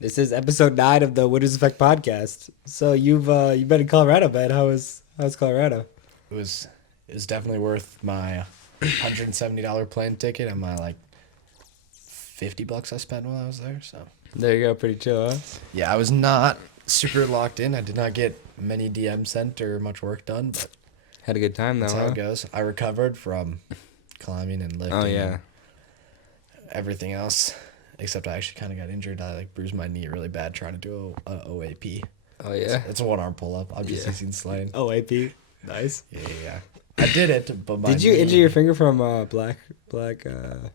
This is episode 9 of the Winters Effect podcast. So you've been in Colorado, man. How's Colorado? It was definitely worth my $170 plane ticket and my like $50 I spent while I was there. So There you go, pretty chill, huh? yeah, I was not super locked in. I did not get many DMs sent or much work done, but Had a good time though, that's how huh? it goes. I recovered from climbing and lifting Oh yeah. and everything else, except I actually kind of got injured. I like bruised my knee really bad trying to do a OAP. Oh yeah. It's a one arm pull up. I'm just Yeah. using slaying. Oh AP. Nice. Yeah. I did it, but my Did you knee- injure your finger from black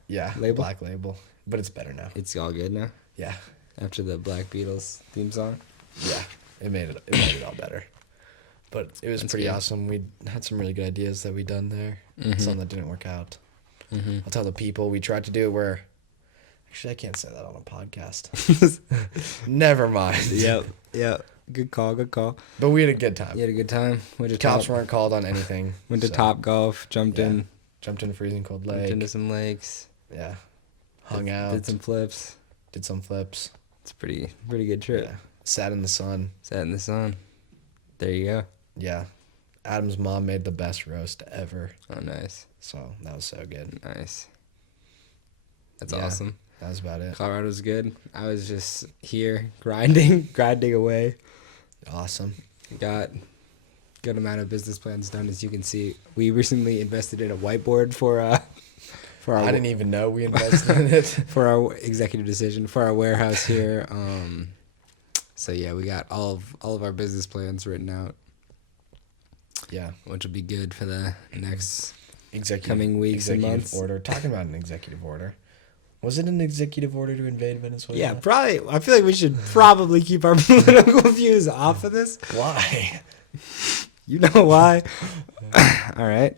Yeah, label? Black Label, but it's better now. It's all good now? Yeah. After the Black Beatles theme song? Yeah, it made it all better. But it was That's pretty good. awesome. We had some really good ideas that we done there. Some that didn't work out. Mm-hmm. I'll tell the people we tried to do it where. Actually, I can't say that on a podcast. Never mind. Yep. Good call. But we had a good time. You had a good time? Went to Cops Top, weren't called on anything. went to so, Top Golf, jumped yeah. in, Jumped in a freezing cold jumped lake. into some lakes, Yeah. Hung did, out. did some flips. Did some flips. It's a pretty good trip. Yeah. Sat in the sun. Sat in the sun. There you go. Yeah. Adam's mom made the best roast ever. Oh, nice. So that was so good. Nice. That's Yeah. awesome. That was about it. Colorado's good. I was just here grinding away. Awesome. Got good amount of business plans done, as you can see. We recently invested in a whiteboard for our I didn't even know we invested in it. for our executive decision for our warehouse here. So yeah, we got all of our business plans written out, Yeah. which will be good for the next. Executive, Coming weeks and executive months. order. Talking about an executive order. Was it an executive order to invade Venezuela? Yeah, probably. I feel like we should probably keep our political views off of this. Why? You know why? All right.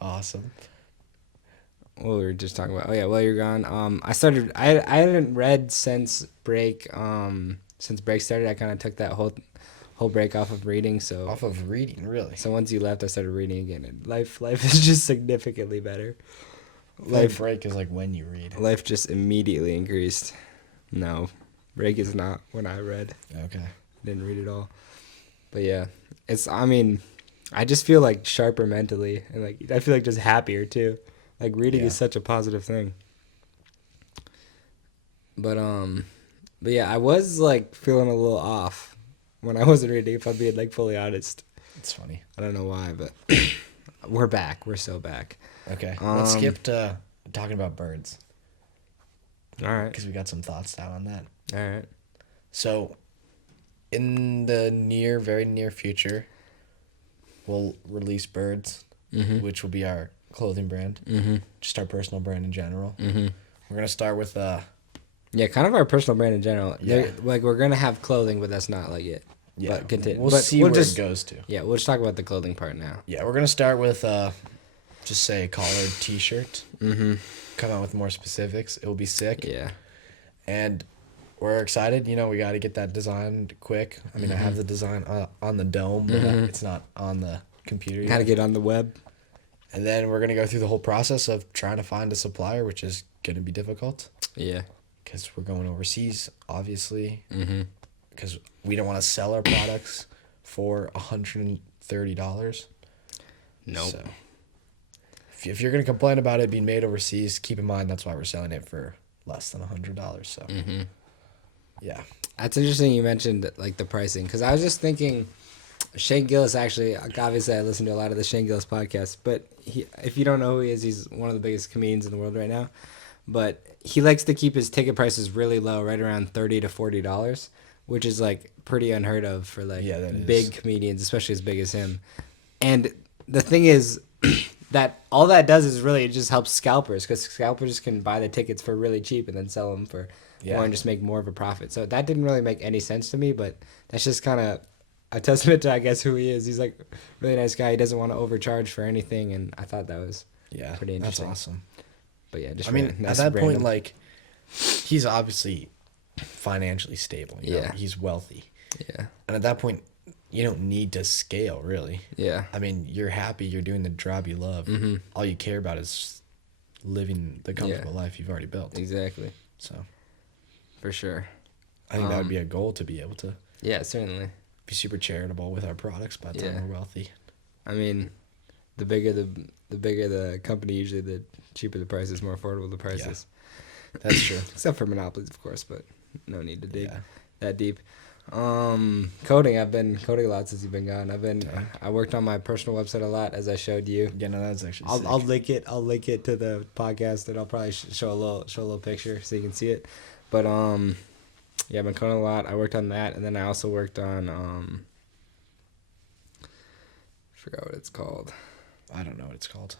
Awesome. What we were just talking about. Oh yeah, while you're gone. I hadn't read since break. Since break started, I kind of took that whole break off of reading. So Off of reading, really. so once you left, I started reading again, and life is just significantly better. Life break is like when you read. Life just immediately increased. No, break is not when I read. Okay. Didn't read it all. But yeah, I just feel like sharper mentally, and like I feel like just happier too. Like reading Yeah. is such a positive thing. But yeah, I was like feeling a little off when I wasn't reading, if I'm being like fully honest. It's funny. I don't know why, but we're back. We're so back. Okay. Let's Um, skip to talking about birds All right. because we got some thoughts down on that. All right. So, in the very near future, we'll release Birds, which will be our clothing brand, just our personal brand in general. We're gonna start with Yeah, kind of our personal brand in general. Yeah. Like we're gonna have clothing, but that's not like it. yeah. But continue. We'll but see we'll where just, it goes to. Yeah, we'll just talk about the clothing part now. Yeah, we're gonna start with just say a collared T-shirt. Come out with more specifics. It will be sick. Yeah. And we're excited. You know, we got to get that designed quick. I mean, I have the design on the dome, but it's not on the computer yet. How to get on the web. And then we're gonna go through the whole process of trying to find a supplier, which is gonna be difficult Yeah. because we're going overseas, obviously. Because we don't want to sell our products for $130. Nope. So if you're gonna complain about it being made overseas, keep in mind that's why we're selling it for less than $100. So yeah, That's interesting you mentioned like the pricing, because I was just thinking Shane Gillis, actually, obviously I listen to a lot of the Shane Gillis podcasts, but if you don't know who he is, he's one of the biggest comedians in the world right now. But he likes to keep his ticket prices really low, right around $30 to $40, which is like pretty unheard of for like Yeah, that is. big comedians, especially as big as him. And the thing is that all that does is really it just helps scalpers, because scalpers can buy the tickets for really cheap and then sell them for more and just make more of a profit. So that didn't really make any sense to me, but that's just kind of a testament to, I guess, who he is. He's like a really nice guy. He doesn't want to overcharge for anything, and I thought that was yeah, pretty that's interesting. awesome. But yeah, just I mean, that's at that point, random. like, he's obviously financially stable. You know? Yeah. He's wealthy, yeah, and at that point, you don't need to scale really. yeah, I mean, you're happy. You're doing the job you love. All you care about is living the comfortable life you've already built. exactly, So, for sure. I think that would be a goal to be able to Yeah, certainly. be super charitable with our products by the time we're wealthy. I mean, the bigger the company, usually the cheaper the prices, more affordable the prices. Yeah, that's true. Except for monopolies, of course, but no need to dig that deep. Coding. I've been coding a lot since you've been gone. I worked on my personal website a lot, as I showed you. Yeah, no, that's actually. I'll link it. I'll link it to the podcast, and I'll probably show a little picture so you can see it. But yeah, I've been coding a lot. I worked on that, and then I also worked on I forgot what it's called. I don't know what it's called.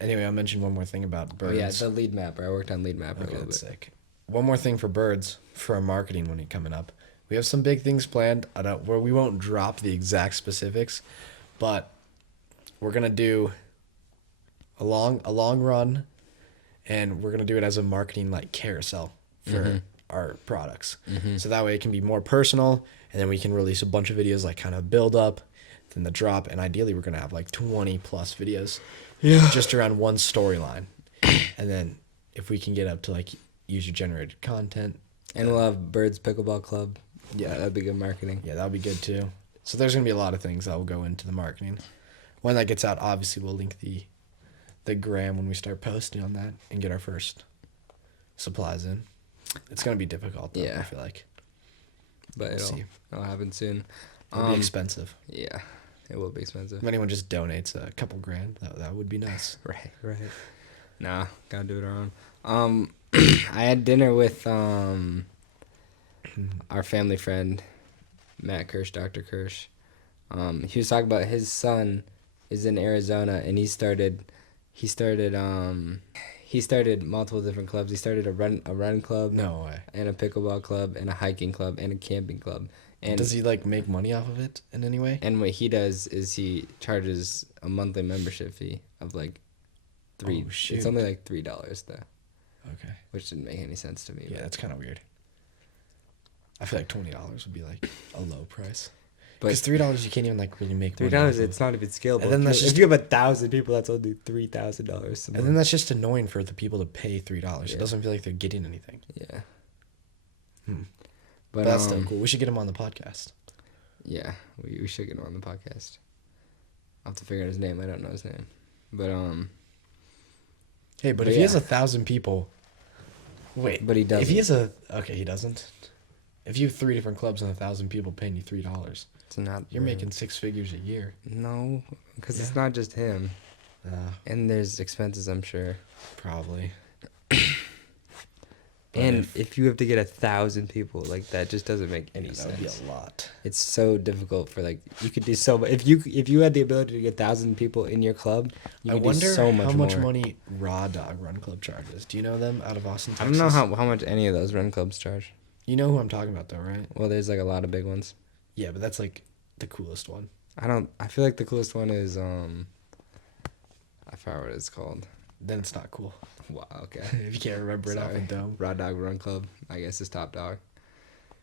Anyway, I'll mention one more thing about birds. Oh yeah, the lead mapper. I worked on lead mapper a little bit. Sick. One more thing for birds for our marketing when it coming up. We have some big things planned. Where we won't drop the exact specifics, but we're gonna do a long run, and we're gonna do it as a marketing like carousel for our products. So that way it can be more personal, and then we can release a bunch of videos like kind of build up, then the drop, and ideally we're gonna have like 20 plus videos, just around one storyline, and then if we can get up to like user generated content, and we'll have Birds Pickleball Club. Yeah, that'd be good marketing. Yeah, that'll be good too. So there's gonna be a lot of things that will go into the marketing. When that gets out, obviously we'll link the gram when we start posting on that and get our first supplies in. It's gonna be difficult though, I feel like. But it'll happen soon. It'll be expensive. Yeah, it will be expensive. If anyone just donates a couple grand, that would be nice. Right. Nah, gotta do it our own. I had dinner with our family friend, Matt Kirsch, Dr. Kirsch. He was talking about his son is in Arizona, and he started multiple different clubs. He started a run club. No way. And a pickleball club, and a hiking club, and a camping club. And does he like make money off of it in any way? And what he does is he charges a monthly membership fee of like $3. Oh, shoot. It's only like $3 though. Okay. Which didn't make any sense to me. Yeah, that's kind of weird. I feel like $20 would be like a low price. Because $3 you can't even like really make money. $3 it's not even scalable. And then that's if you have 1,000 people, that's only $3,000. And then that's just annoying for the people to pay $3. Yeah. It doesn't feel like they're getting anything. Yeah. But that's still cool. We should get him on the podcast. Yeah, we should get him on the podcast. I'll have to figure out his name. I don't know his name. But Hey, but if he has 1,000 people. Wait. But he doesn't. If he has he doesn't. If you have 3 different clubs and 1,000 people paying you $3, it's not. You're making 6 figures a year. No, because it's not just him. And there's expenses, I'm sure. Probably. And if you have to get 1,000 people, like that just doesn't make any sense. That would be a lot. It's so difficult for like you could do so. If you had the ability to get 1,000 people in your club, you could do so much more. How much money Raw Dog Run Club charges. Do you know them out of Austin, Texas? I don't know how much any of those run clubs charge. You know who I'm talking about though, right? Well, there's like a lot of big ones. Yeah, but that's like the coolest one. I feel like the coolest one is I forgot what it's called. Then it's not cool. Wow, okay. If you can't remember it off the dome. Raw Dog Run Club, I guess, is top dog.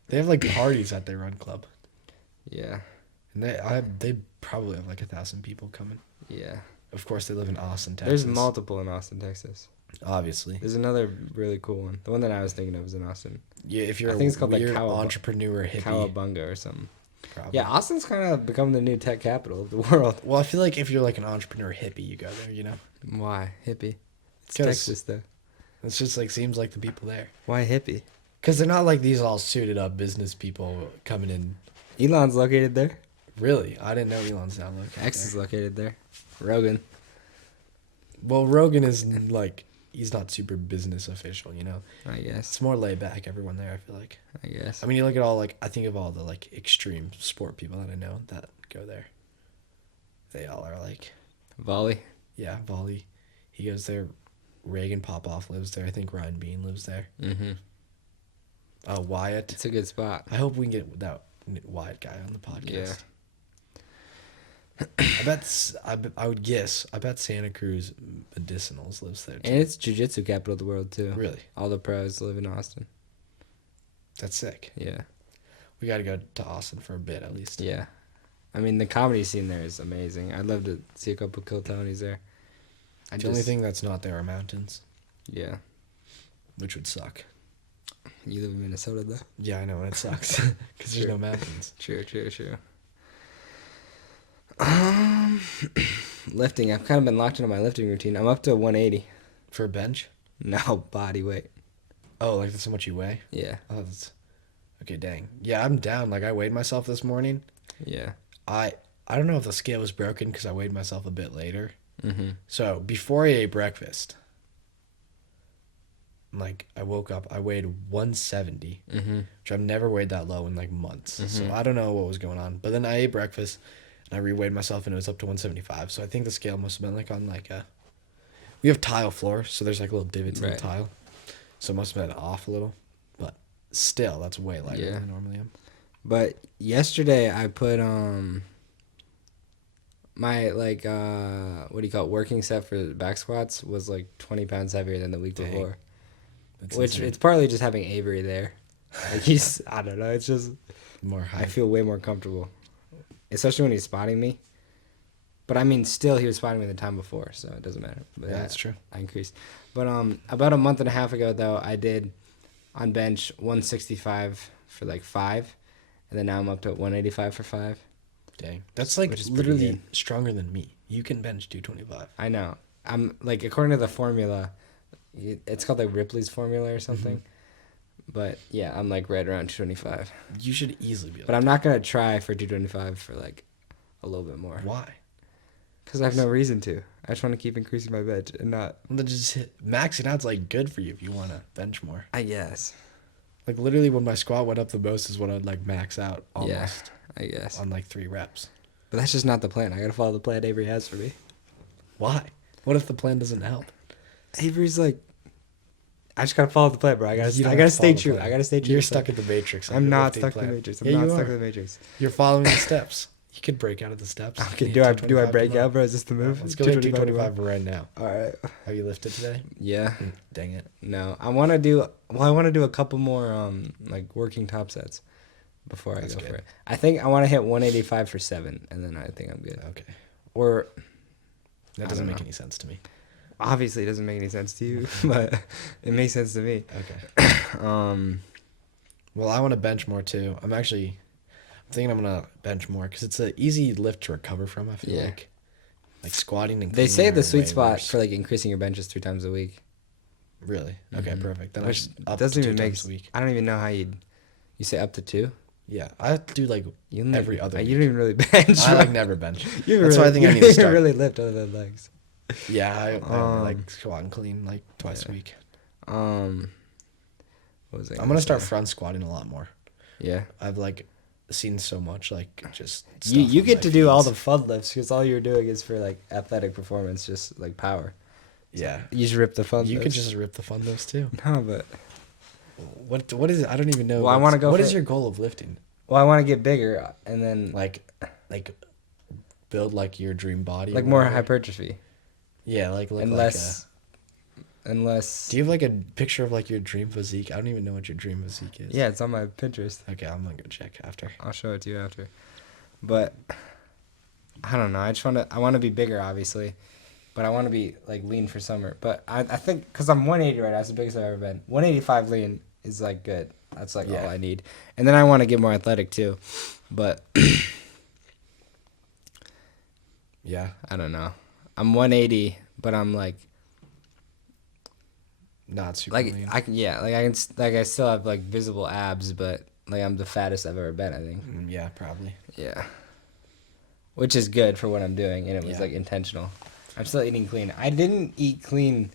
They have like parties at their run club. Yeah. And they probably have like 1,000 people coming. Yeah. Of course, they live in Austin, Texas. There's multiple in Austin, Texas. Obviously. There's another really cool one. The one that I was thinking of is in Austin. Yeah, if you're I think it's called weird like entrepreneur hippie. Cowabunga or something. Probably. Yeah, Austin's kind of become the new tech capital of the world. Well, I feel like if you're like an entrepreneur hippie, you go there, you know? Why? Hippie. It's Texas, though. It's just like seems like the people there. Why hippie? Because they're not like these all suited up business people coming in. Elon's located there. Really? I didn't know Elon's down located X there. is located there. Rogan. Well, Rogan is like, he's not super business official, you know? I guess. It's more laid back, everyone there, I feel like. I guess. I mean, you look at I think of all the like extreme sport people that I know that go there. They all are like. Volley? Yeah, volley. He goes there. Reagan Popoff lives there. I think Ryan Bean lives there. Mm-hmm. Wyatt. It's a good spot. I hope we can get that Wyatt guy on the podcast. Yeah. I would guess. I bet Santa Cruz Medicinals lives there too. And it's jiu-jitsu capital of the world too. Really? All the pros live in Austin. That's sick. Yeah. We got to go to Austin for a bit at least. Yeah. I mean, the comedy scene there is amazing. I'd love to see a couple of Kill Tonys there. The only thing that's not there are mountains. Yeah. Which would suck. You live in Minnesota, though. Yeah, I know. It sucks because there's no mountains. True. Um, lifting. I've kind of been locked into my lifting routine. I'm up to 180. For a bench? No, body weight. Oh, like that's how much you weigh? Yeah. Oh, that's... Okay, dang. Yeah, I'm down. Like, I weighed myself this morning. Yeah. I don't know if the scale was broken because I weighed myself a bit later. Mm-hmm. So, before I ate breakfast, like, I woke up, I weighed 170, which I've never weighed that low in, like, months. So, I don't know what was going on. But then I ate breakfast, and I re-weighed myself, and it was up to 175. So, I think the scale must have been, like, on, like, a... We have tile floor, so there's, like, little divots in the tile. So, it must have been off a little. But still, that's way lighter than I normally am. But yesterday, I put, my, like, what do you call it, working set for back squats was, like, 20 pounds heavier than the week before. That's which, insane. It's partly just having Avery there. Like, I don't know, it's just, more hype. I feel way more comfortable. Especially when he's spotting me. But, I mean, still, he was spotting me the time before, so it doesn't matter. But yeah, that's true. I increased. But, about a month and a half ago, though, I did, on bench, 165 for, like, 5. And then now I'm up to 185 for 5. Dang. That's like literally stronger than me. You can bench 225. I know. I'm like, according to the formula, it's called like Ripley's formula or something. But yeah, I'm like right around 225. You should easily be able But I'm not going to try for 225 for like a little bit more. Why? Because I have no reason to. I just want to keep increasing my bench and not. Well, just maxing out's like good for you if you want to bench more. I guess. Like literally when my squat went up the most is when I'd like max out almost. Yeah, I guess. On like 3 reps. But that's just not the plan. I got to follow the plan Avery has for me. Why? What if the plan doesn't help? Avery's like, I just got to follow the plan, bro. I got to stay true. I got to stay true. You're stuck in the matrix. I'm not stuck in the matrix. I'm not stuck in the matrix. You're following the steps. You could break out of the steps. Okay, do I break out, bro? Is this the move? Let's go to 225 right now. All right. Have you lifted today? Yeah. Dang it. No, I want to do a couple more like working top sets before I go for it. I think I want to hit 185 for 7, and then I think I'm good. Okay. Or that doesn't make any sense to me. Obviously, it doesn't make any sense to you, but it makes sense to me. Okay. Well, I want to bench more too. I'm thinking I'm gonna bench more because it's an easy lift to recover from. I feel like squatting and they say the sweet spot for like increasing your bench is 3 times a week. Really? Okay, perfect. Then which doesn't even make sense. I don't even know how you say up to 2. Yeah, I have to do like every other week. You don't even really bench. I like never bench. That's why I think I need to start. Really lift other than legs. Yeah, I like squat and clean like twice a week. What was I? I'm gonna start front squatting a lot more. Yeah, I've like seen so much like just you get to do all the fun lifts because all you're doing is for like athletic performance, just like power. Yeah, so you just rip the fun lifts. You could just rip the fun lifts too. No, but what is it? I don't even know. Well, I want to go. What is your goal of lifting? Well, I want to get bigger and then like build like your dream body, like more hypertrophy. Yeah, like unless. Do you have like a picture of like your dream physique? I don't even know what your dream physique is. Yeah, it's on my Pinterest. Okay, I'm gonna go check after. I'll show it to you after. But I don't know. I want to be bigger, obviously, but I want to be like lean for summer. But I think because I'm 180 right now, that's the biggest I've ever been. 185 lean is like good. That's like all I need. And then I want to get more athletic too, but yeah, I don't know. I'm 180, but I'm like. Not super like lean. I still have like visible abs, but like I'm the fattest I've ever been, I think. Yeah, probably. Yeah. Which is good for what I'm doing, and it was like intentional. I'm still eating clean. I didn't eat clean.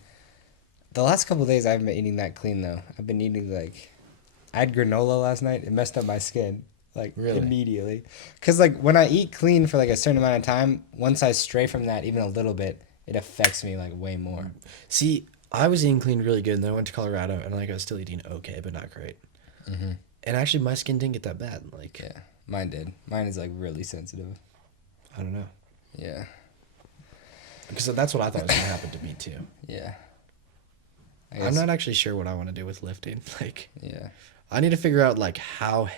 The last couple of days I haven't been eating that clean though. I've been eating like, I had granola last night. It messed up my skin like immediately. Cause like when I eat clean for like a certain amount of time, once I stray from that even a little bit, it affects me like way more. See. I was eating clean really good, and then I went to Colorado, and like I was still eating okay, but not great. Mm-hmm. And actually, my skin didn't get that bad. Like, yeah, mine did. Mine is like really sensitive. I don't know. Yeah. Because that's what I thought was gonna happen to me too. Yeah. I'm not actually sure what I want to do with lifting. Like, yeah, I need to figure out like how.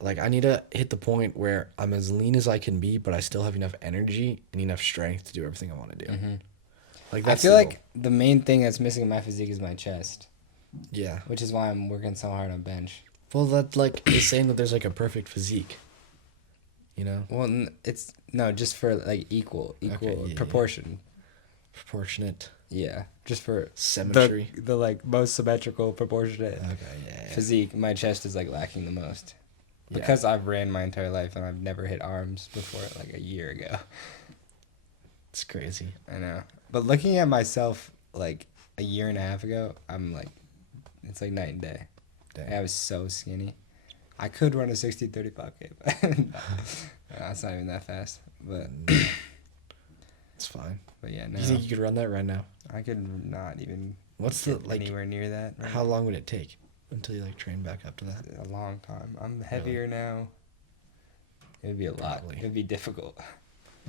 Like, I need to hit the point where I'm as lean as I can be, but I still have enough energy and enough strength to do everything I want to do. Mm-hmm. Like I feel like the main thing that's missing in my physique is my chest. Yeah. which is why I'm working so hard on bench. Well, that like is saying that there's like a perfect physique. You know. Well, it's no, just for like equal yeah, proportion. Proportionate. Yeah, just for Symmetry. The like most symmetrical proportionate Okay. Yeah. physique. My chest is like lacking the most Yeah. because I've ran my entire life and I've never hit arms before like a year ago. It's crazy. I know, but looking at myself like a year and a half ago, I'm like, it's like night and day. Dang. I was so skinny. I could run a 16:35K, but no, that's not even that fast. But It's fine. But yeah, Do no. you think you could run that right now? I could not even What's the get like? anywhere near that. Right How long would it take until you like train back up to that? A long time. I'm heavier now. It would be a lot. Probably. It would be difficult.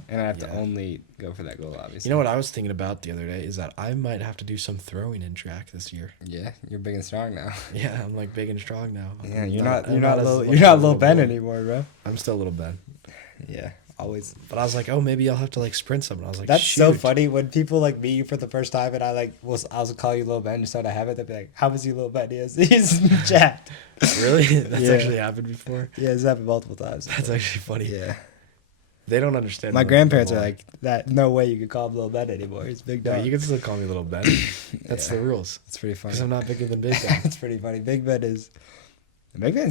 And I have to Yeah. only go for that goal, obviously. You know what I was thinking about the other day is that I might have to do some throwing in track this year. Yeah, you're big and strong now. Yeah, I'm like big and strong now. Yeah, I'm you're not as much you're not of a little Ben boy. anymore, bro. I'm still a little Ben. Yeah, always. But I was like, oh, maybe I'll have to like sprint something. I was like, That's so shoot. funny when people like meet you for the first time and I'll call you Little Ben just so I have it. They'll be like, "How was he, Little Ben?" He's jacked. Really? That's Yeah. actually happened before. Yeah, it's happened multiple times. That's actually funny. Yeah. They don't understand. My what grandparents are I'm like, "That no way you could call him Little Ben anymore. He's big Yeah, dog." you can still call me Little Ben. That's Yeah. the rules. It's pretty funny. Because I'm not bigger than Big Ben. It's pretty funny. Big Ben's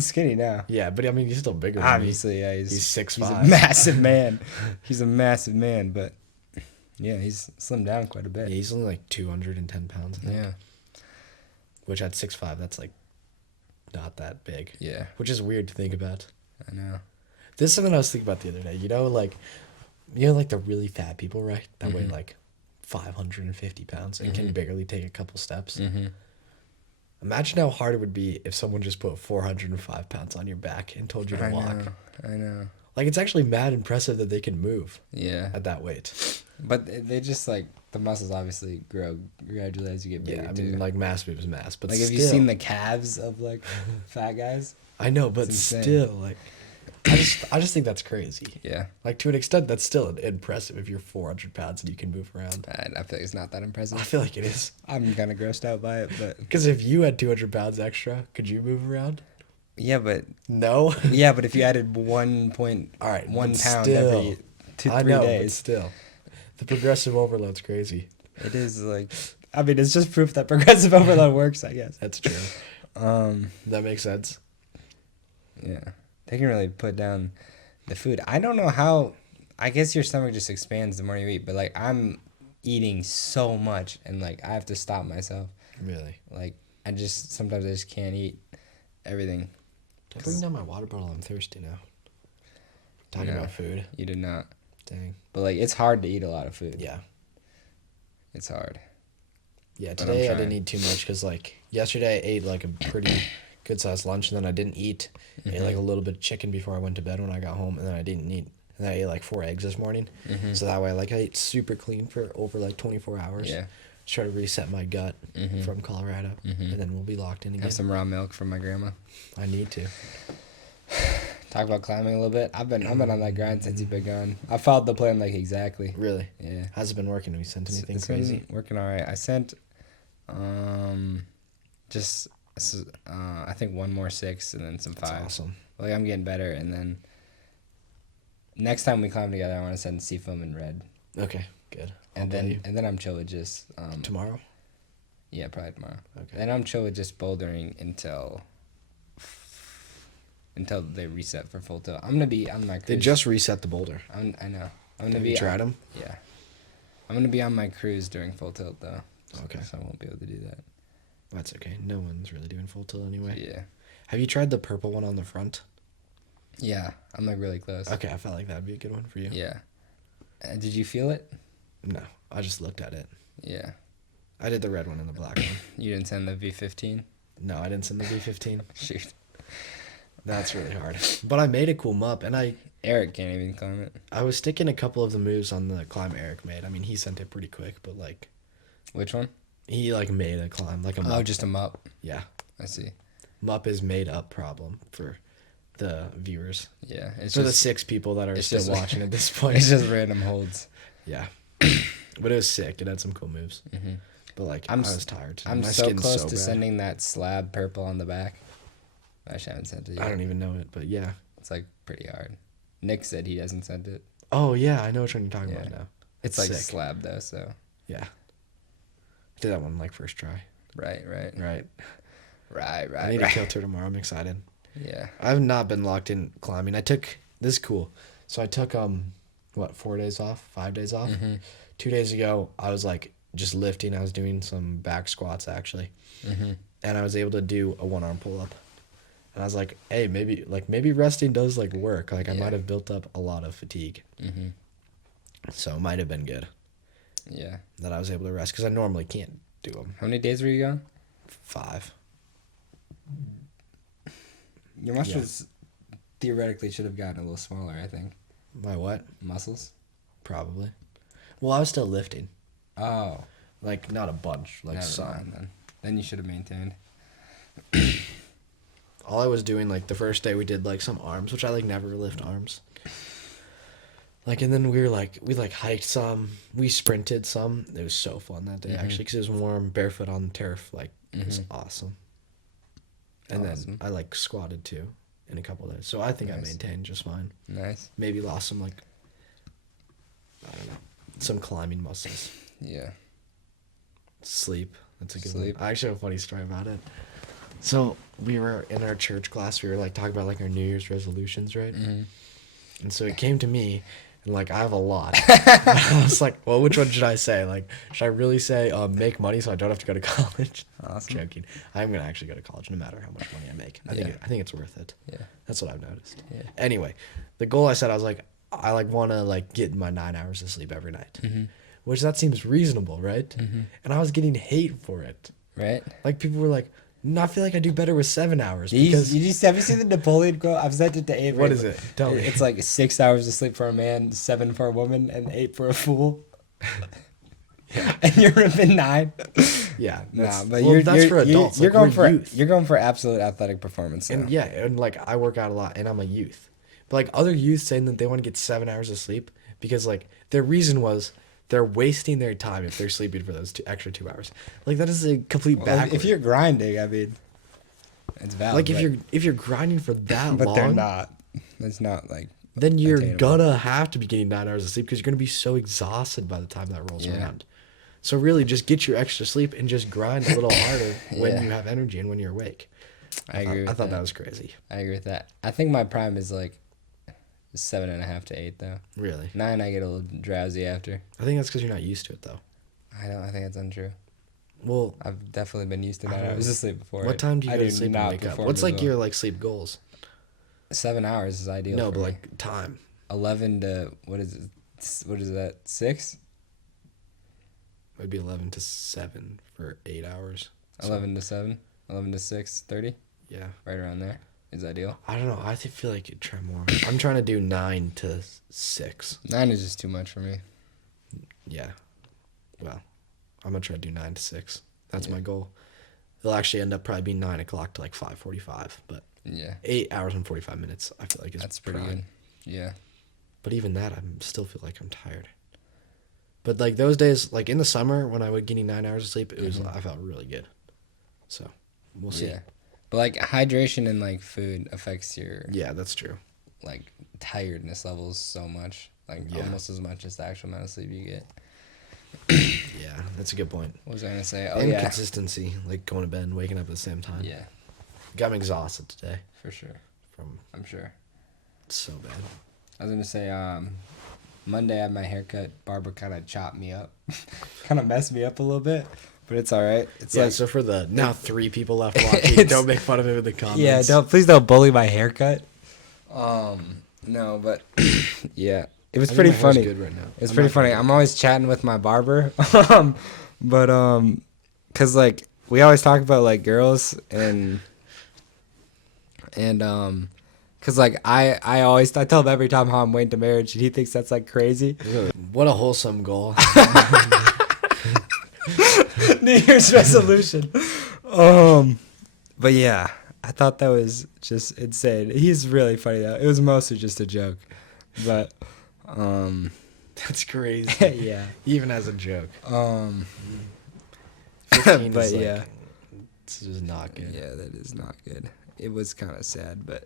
skinny now. Yeah, but I mean, he's still bigger than me. Obviously, yeah, He's he's 6'5". a massive man. He's a massive man, but yeah, he's slimmed down quite a Yeah, bit. he's only like 210 pounds. I think. Yeah, Which at 6'5", that's like not that big. yeah, Which is weird to think about. I know. This is something I was thinking about the other day. Like the really fat people, right? That weigh like 550 pounds and can barely take a couple steps. Mm-hmm. Imagine how hard it would be if someone just put 405 pounds on your back and told you to walk. I know. Like, it's actually mad impressive that they can move Yeah, at that weight. but they just like the muscles obviously grow gradually as you get bigger Yeah, I too. mean, like, mass moves mass, but Like, still. have you seen the calves of like fat guys? I know, but It's insane. still, like, I just think that's crazy. Yeah, Like, to an extent, that's still impressive if you're 400 pounds and you can move around. I feel like it's not that impressive. I feel like it is. I'm kind of grossed out by it, but Because if you had 200 pounds extra, could you move around? yeah, but No. yeah, but if you added 1 All right, one but pound still, every 2-3 I know, but days, still, the progressive overload's crazy. it is like, I mean, it's just proof that progressive overload works, I guess. That's true. That makes sense. Yeah, they can really put down the food. I don't know how. I guess your stomach just expands the more you eat, but like I'm eating so much, and like I have to stop myself. Really. Like sometimes I just can't eat everything. Did I bring down my water bottle? I'm thirsty now. Talking No. about food. You did not, Dang. but like it's hard to eat a lot of food. Yeah. It's hard. Yeah, But I'm today I trying. didn't eat too much because, like, yesterday I ate, like, a pretty good-sized lunch, and then I didn't eat. I ate, like, a little bit of chicken before I went to bed when I got home, and then I didn't eat. And then I ate, like, 4 eggs this morning. So that way, like, I ate super clean for over, like, 24 hours. Yeah. Just try to reset my gut from Colorado, and then we'll be locked in again. Have some raw milk from my grandma. I need to. Talk about climbing a little bit. I've been on that grind since you've been gone. I followed the plan like exactly. Really? Yeah. How's it been working? Have you sent anything It's crazy? been working all right. I sent, just I think 1 more 6 and then some 5. That's awesome. Like I'm getting better, and then next time we climb together, I want to send Seafoam and Red, Okay, good. and I'll then play I'm chill with just you. Tomorrow? yeah, probably tomorrow. Okay. Then I'm chill with just bouldering until they reset for full tilt. I'm gonna be on my cruise. They just reset the boulder. I know. I'm gonna Have be you tried them? Yeah. I'm gonna be on my cruise during full tilt though. Okay. So I won't be able to do that. That's okay. No one's really doing full tilt anyway. Yeah. Have you tried the purple one on the front? Yeah. I'm like really close. Okay, I felt like that'd be a good one for you. Yeah. Did you feel it? No, I just looked at it. Yeah. I did the red one and the black one. You didn't send the V15? No, I didn't send the V15. Shoot. That's really hard. But I made a cool mup, and Eric can't even climb it. I was sticking a couple of the moves on the climb Eric made. I mean, he sent it pretty quick, but like Which one? he like made a climb like a mup. Oh, just a mop. Yeah, I see. mup is made up problem for the viewers. Yeah. It's For the just 6 people that are it's still just- watching at this point. it's just random holds. Yeah, but it was sick. It had some cool moves. But like I'm I was tired today. I'm My so skin's close so to bad. sending that slab purple on the back. I actually haven't sent it yet. I don't even know it, but yeah. It's like pretty hard. Nick said he hasn't sent it. Oh yeah, I know which one you're talking Yeah. about now. It's like sick. slab though, so Yeah. I did that one like first try. right. Right. Right. I need to kill two tomorrow. I'm excited. Yeah. I've not been locked in climbing. This is cool. So I took 4 days off, 5 days off. 2 days ago I was like just lifting. I was doing some back squats actually. And I was able to do a 1-arm pull up. And I was like, hey, maybe resting does like work. Like I might have built up a lot of fatigue. So it might have been good. Yeah. That I was able to rest because I normally can't do them. How many days were you gone? 5. Your muscles theoretically should have gotten a little smaller, I think. My what? Muscles? Probably. Well, I was still lifting. Oh. Like not a bunch, like Never some. mind, then. Then you should have maintained. All I was doing, like the first day we did like some arms, which I like never lift arms. Like, and then we hiked some, we sprinted some. It was so fun that day actually because it was warm, barefoot on the turf. Like it was awesome. And then I like squatted too in a couple of days. So I think I maintained just fine. Nice. Maybe lost some like, I don't know, some climbing muscles. Yeah. Sleep. That's a good Sleep. one. I actually have a funny story about it. So we were in our church class. We were like talking about like our New Year's resolutions, right? And so it came to me, and like I have a lot. I was like, well, which one should I say? Like, should I really say make money so I don't have to go to college? Awesome. Joking. I'm gonna actually go to college no matter how much money I make. I think it's worth it. Yeah. That's what I've noticed. Yeah. Anyway, the goal I set, I was like, I like want to like get my 9 hours of sleep every night, which that seems reasonable, right? And I was getting hate for it. Right? Like people were like, no, I feel like I do better with 7 hours Have because you seen the Napoleon quote? I've sent it to Avery. What is it? Tell me. It's like 6 hours of sleep for a man, 7 for a woman, and 8 for a fool. And you're ripping 9. yeah, Nah, but that's for adults. You're like, going we're for youth. you're going for absolute athletic performance. And yeah, and like I work out a lot, and I'm a youth. But like other youth saying that they want to get 7 hours of sleep because like their reason was they're wasting their time if they're sleeping for those extra 2 hours. Like that is a complete backward. If you're grinding, I mean, it's valid. like if you're grinding for that but long, they're not. It's not like. then you're attainable. gonna have to be getting 9 hours of sleep because you're gonna be so exhausted by the time that rolls around. So really, just get your extra sleep and just grind a little harder when you have energy and when you're awake. I agree. I thought that was crazy. I agree with that. I think my prime is like 7.5 to 8 though. Really, 9, I get a little drowsy after. I think that's because you're not used to it though. I think that's untrue. Well, I've definitely been used to 9 hours of sleep before. what time do you I go to sleep and not wake up? perform What's as like well. your like sleep goals? 7 hours is ideal. No, for but me. like time. 11 to what is it? What is that? 6? It'd be 11 to 7 for 8 hours. 11 to 7? 11 to 6:30? Yeah. Right around there is ideal. I don't know. I feel like you'd try more. I'm trying to do 9 to 6. 9 is just too much for me. Yeah. Well, I'm going to try to do 9 to 6. That's my goal. It'll actually end up probably being 9 o'clock to like 5:45. But Yeah. 8 hours and 45 minutes, I feel like is That's pretty prime. good. Yeah. But even that, I still feel like I'm tired. But like those days, like in the summer when I would getting 9 hours of sleep, it was I felt really good. So we'll see. Yeah. But like hydration and like food affects your Yeah, that's true. like tiredness levels so much. Like almost as much as the actual amount of sleep you get. Yeah, that's a good point. What was I gonna say? Oh And yeah. consistency, like going to bed and waking up at the same time. Yeah, Got me exhausted today. for sure. From I'm sure. so bad. I was gonna say, Monday I had my haircut. Barbara kind of chopped me up, kind of messed me up a little bit, but it's all right. It's Yeah, like, so for the now 3 people left watching, don't make fun of him in the comments. yeah, please don't bully my haircut. No, but yeah, it was I think pretty my hair's funny. good right now. It's I'm pretty not funny. gonna- I'm always chatting with my barber, but cause like we always talk about like girls and cause like I tell him every time how I'm waiting to marriage, and he thinks that's like crazy. What a wholesome goal. New Year's resolution. But yeah, I thought that was just insane. He's really funny though. It was mostly just a joke, but That's crazy. yeah. Even as a joke. 15 But is like, yeah. this is not good. Yeah, that is not good. It was kind of sad, but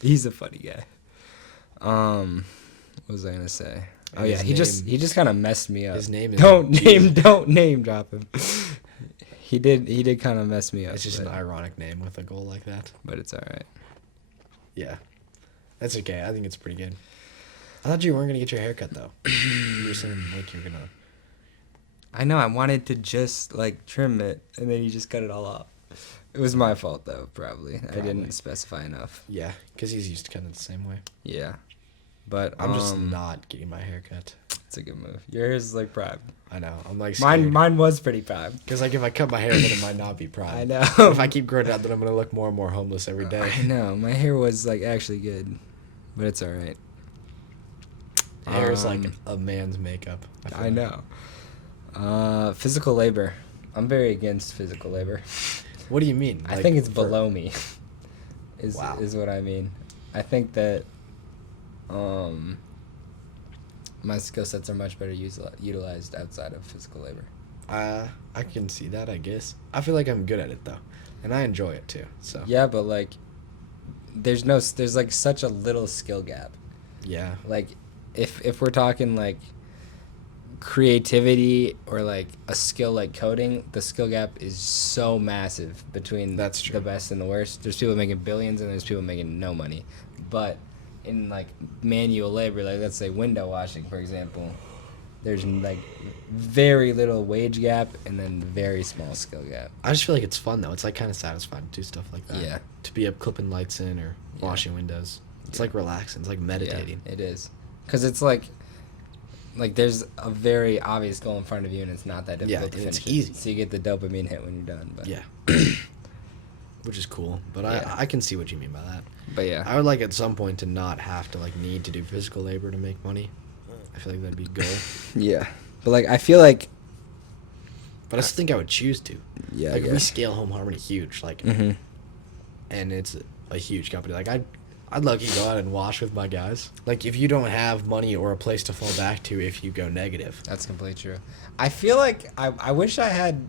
he's a funny guy. What was I gonna say? And oh yeah, his he just kind of messed me up. His name is don't name drop him. He did kind of mess me up. It's just an ironic name with a goal like that. But it's all right. Yeah, that's okay. I think it's pretty good. I thought you weren't gonna get your hair cut though. You were saying like you're gonna. I know. I wanted to just like trim it, and then you just cut it all off. It was my fault though, probably. I didn't specify enough. Yeah, because he's used to cutting it the same way. Yeah, but I'm just not getting my hair cut. It's a good move. Yours is like prime. I know. I'm like scared. Mine was pretty prime. Because like if I cut my hair, then it might not be prime. I know. If I keep growing it out, then I'm gonna look more and more homeless every day. I know. My hair was like actually good, but it's all right. Hair is like a man's makeup. I know. Physical labor. I'm very against physical labor. What do you mean? I think it's below me. Is what I mean. I think that my skill sets are much better utilized outside of physical labor. I can see that, I guess. I feel like I'm good at it though, and I enjoy it too. So yeah, but like, there's like such a little skill gap. Yeah. Like, if we're talking like creativity or like a skill like coding, the skill gap is so massive between That's true. the best and the worst. There's people making billions and there's people making no money. But in like manual labor, like let's say window washing, for example, there's like very little wage gap and then very small skill gap. I just feel like it's fun though. It's like kind of satisfying to do stuff like that. Yeah. To be up clipping lights in or washing windows. It's like relaxing. It's like meditating. Yeah, it is. Because it's like there's a very obvious goal in front of you and it's not that difficult to finish. It's easy. So you get the dopamine hit when you're done. But Yeah. Which is cool. But Yeah. I can see what you mean by that. But yeah. I would like at some point to not have to like need to do physical labor to make money. I feel like that'd be a goal. Yeah. But like I feel like But I still think I would choose to. yeah, Like I if we guess. scale Home Harmony huge, like Mhm. and it's a huge company, like I'd love to go out and wash with my guys. Like if you don't have money or a place to fall back to if you go negative. That's completely true. I feel like I wish I had,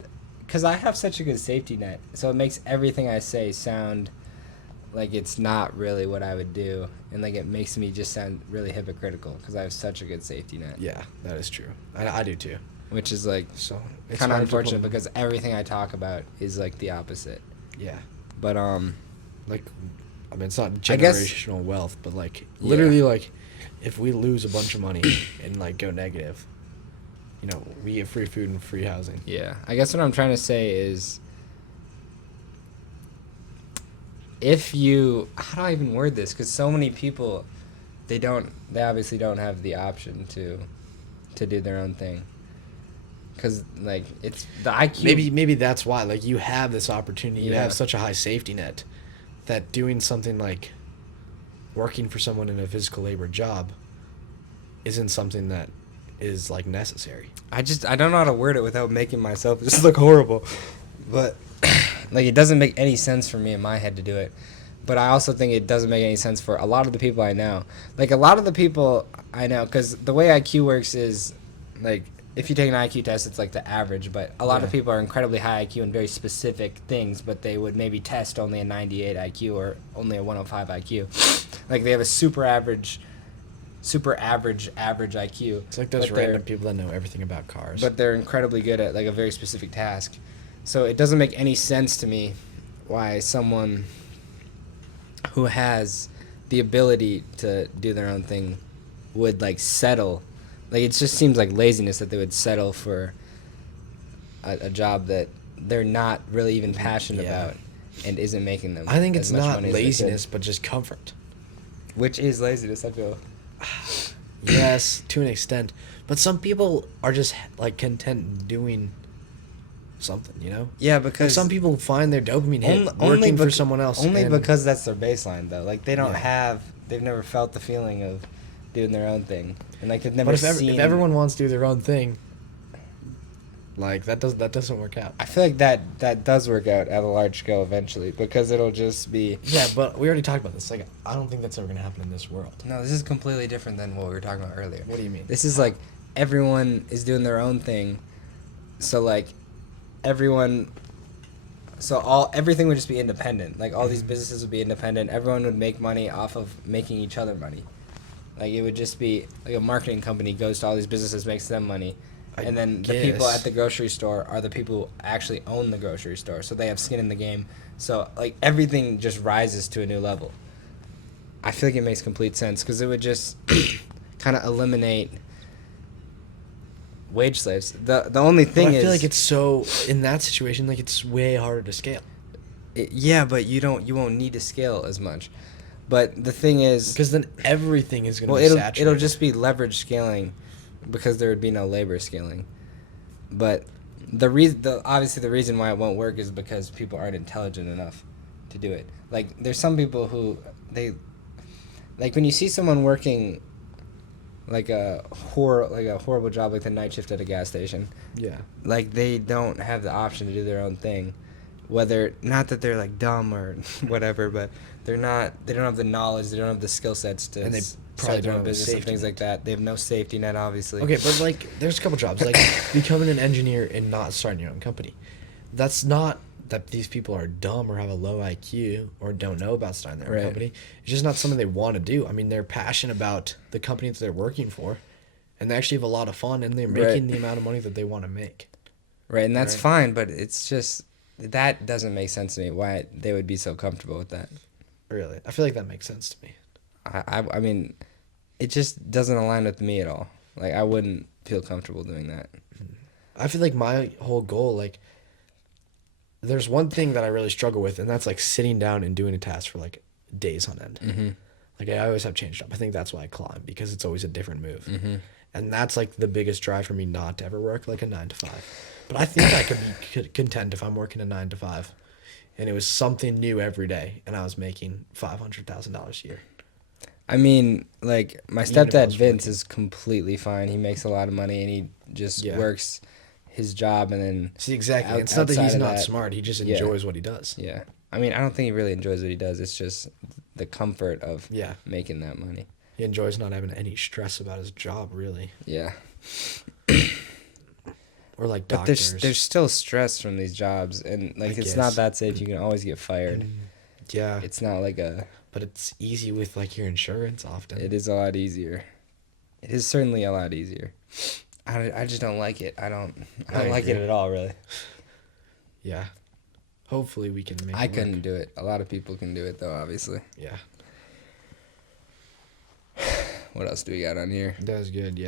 because I have such a good safety net, so it makes everything I say sound like it's not really what I would do, and like it makes me just sound really hypocritical because I have such a good safety net. Yeah, that is true. I do too. Which is like So it's kind of hard to unfortunate put- because everything I talk about is like the opposite. Yeah. But Like, I mean, it's not I guess- generational wealth, but like Yeah. literally, like if we lose a bunch of money and like go negative, you know, we get free food and free housing. yeah, I guess what I'm trying to say is, if you, how do I even word this? Because so many people, they obviously don't have the option to do their own thing. Because like it's the IQ. Maybe that's why. Like you have this opportunity, you Yeah. have such a high safety net, that doing something like working for someone in a physical labor job isn't something that is like necessary. I don't know how to word it without making myself just look horrible. But like it doesn't make any sense for me in my head to do it. But I also think it doesn't make any sense for a lot of the people I know. Like a lot of the people I know, because the way IQ works is like if you take an IQ test, it's like the average. But a lot of people are incredibly high IQ in very specific things, but they would maybe test only a 98 IQ or only a 105 IQ. Like they have a super average IQ. It's like those but they're- random people that know everything about cars. but they're incredibly good at like a very specific task. So it doesn't make any sense to me why someone who has the ability to do their own thing would like settle. Like it just seems like laziness that they would settle for a job that they're not really even passionate Yeah. about and isn't making them. I think as it's much not money as they could. laziness, but just comfort. Which is laziness, I feel. Yes, to an extent. But some people are just like content doing something, you know? Yeah, Like because some people find their dopamine hit working for someone else. Only and- because that's their baseline, though. Like they don't Yeah. they've never felt the feeling of doing their own thing, and like they've never But if, seen. if everyone wants to do their own thing, like that doesn't work out. I feel like that does work out at a large scale eventually, because it'll just be. Yeah, but we already talked about this. Like, I don't think that's ever gonna happen in this world. No, this is completely different than what we were talking about earlier. What do you mean? This is like everyone is doing their own thing, so like everyone. So everything would just be independent. Like all these businesses would be independent. Everyone would make money off of making each other money. Like it would just be like a marketing company goes to all these businesses, makes them money, and then the people at the grocery store are the people who actually own the grocery store, so they have skin in the game. So like everything just rises to a new level. I feel like it makes complete sense because it would just kind of eliminate wage slaves. The only thing is, I feel like it's so in that situation, like it's way harder to scale. Yeah, but you won't need to scale as much. But the thing is, because then everything is going to be saturated. It'll just be leverage scaling, because there would be no labor scaling. But obviously the reason why it won't work is because people aren't intelligent enough to do it. Like there's some people who like when you see someone working like a horrible job, like the night shift at a gas station. Yeah. Like they don't have the option to do their own thing. Whether not that they're like dumb or whatever, but they don't have the knowledge, they don't have the skill sets to and they probably start their don't own have business and things like that. They have no safety net, obviously. Okay, but like there's a couple jobs like becoming an engineer and not starting your own company. That's not that these people are dumb or have a low IQ or don't know about starting their own company. It's just not something they want to do. I mean, they're passionate about the company that they're working for, and they actually have a lot of fun, and they're making the amount of money that they want to make. Right, and that's fine, but it's just that doesn't make sense to me. Why they would be so comfortable with that? Really, I feel like that makes sense to me. I mean, it just doesn't align with me at all. Like I wouldn't feel comfortable doing that. I feel like my whole goal, like, there's one thing that I really struggle with, and that's like sitting down and doing a task for like days on end. Mm-hmm. Like I always have changed up. I think that's why I climb, because it's always a different move. Mm-hmm. And that's like the biggest drive for me not to ever work like a 9 to 5. But I think I could be content if I'm working a 9 to 5 and it was something new every day and I was making $500,000 a year. I mean, like my stepdad Vince is completely fine. He makes a lot of money and he just works his job and then see exactly. It's not that he's not smart. He just enjoys what he does. Yeah. I mean, I don't think he really enjoys what he does. It's just the comfort of making that money. He enjoys not having any stress about his job, really. Yeah. Or like doctors. But there's still stress from these jobs, and like it's not that safe. You can always get fired. Yeah. It's not like a. But it's easy with like your insurance often. It is a lot easier. It is certainly a lot easier. I just don't like it. I don't like it at all, really. Yeah. Hopefully we can make it I couldn't do it. A lot of people can do it though, obviously. Yeah. What else do we got on here? That was good, yeah.